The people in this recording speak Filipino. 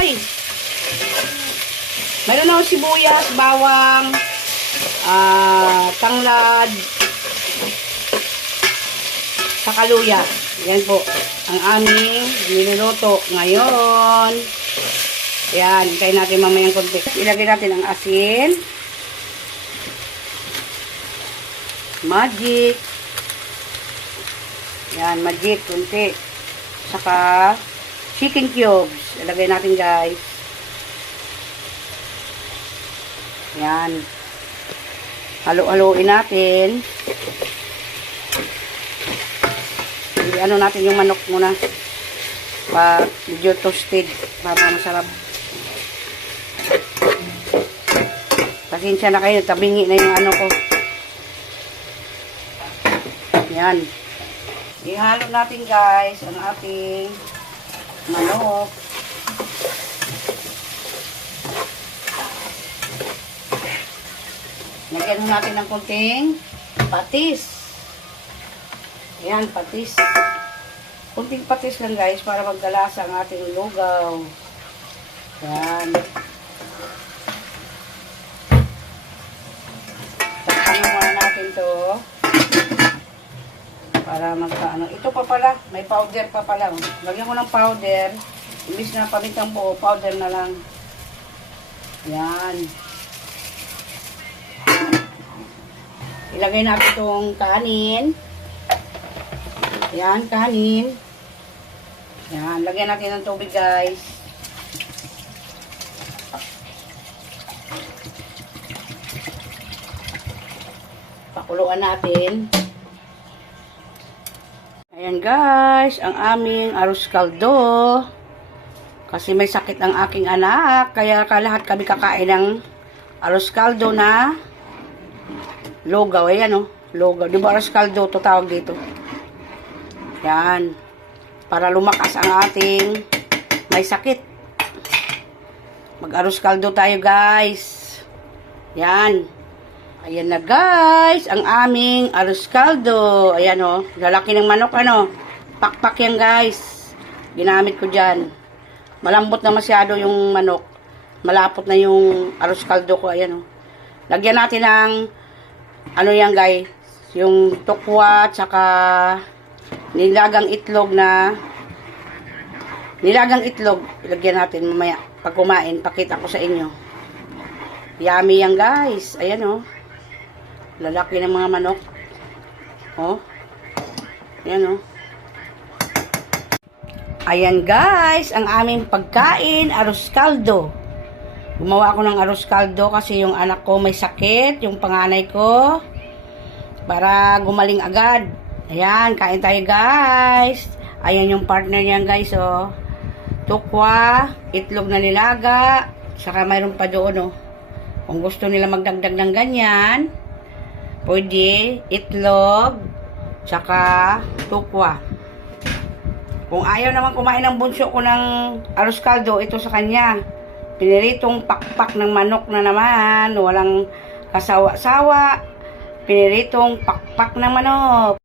guys. Meron ako sibuyas, bawang, ah, tanglad, saka luya. Yan po, ang aming niluluto ngayon. Yan, kain natin mamayang konti. Ilagay natin ang asin. Magic. Yan, magic, konti. Saka, chicken cubes. Ilagay natin, guys. Yan. Halo-haloin natin. I-ano natin yung manok muna. Pa, medyo toasted. Para masarap. Pasensya na kayo. Tabingi na yung ano ko. Yan. Ihalo natin guys ang ating manok. Lagyan natin ng kunting patis. Ayan, patis. Kunting patis lang guys para magkalasa ang ating lugaw. Yan. Takpan muna natin to. Para magkaano. Ito pa pala. May powder pa pala. Lagyan ko ng powder. Imbis na pamintang buo, powder na lang. Yan. Ilagay natin itong kanin. Yan, kanin. Yan, lagyan natin ng tubig, guys. Pakuluan natin. Ayan, guys, ang aming arroz caldo. Kasi may sakit ang aking anak, kaya kalahat kami kakain ng arroz caldo na Logaw, ayan o. Logaw. Di ba aras kaldo to tawag dito? Yan. Para lumakas ang ating may sakit. Mag-arroz kaldo tayo, guys. Yan. Ayan na, guys. Ang aming arroz kaldo. Ayan o. Lalaki ng manok, ano. Pakpak yan, guys. Ginamit ko dyan. Malambot na masyado yung manok. Malapot na yung arroz kaldo ko. Ayan o. Lagyan natin ng ano yan guys, yung tukwa tsaka nilagang itlog na nilagang itlog, ilagyan natin mamaya pag kumain, pakita ko sa inyo. Yummy yan guys. Ayan oh. Lalaki ng mga manok. Oh. Ayan oh. Ayan guys, ang aming pagkain, arroz caldo. Gumawa ako ng arroz caldo kasi yung anak ko may sakit, yung panganay ko. Para gumaling agad. Ayan, kain tayo guys. Ayan yung partner niyan guys, oh. Tukwa, itlog na nilaga, saka mayroon pa doon, oh. Kung gusto nila magdagdag ng ganyan, pwede itlog, saka tukwa. Kung ayaw naman kumain ng bunso ko ng arroz caldo, ito sa kanya. Piniritong pakpak ng manok na naman. Walang kasawa-sawa. Piniritong pakpak ng manok.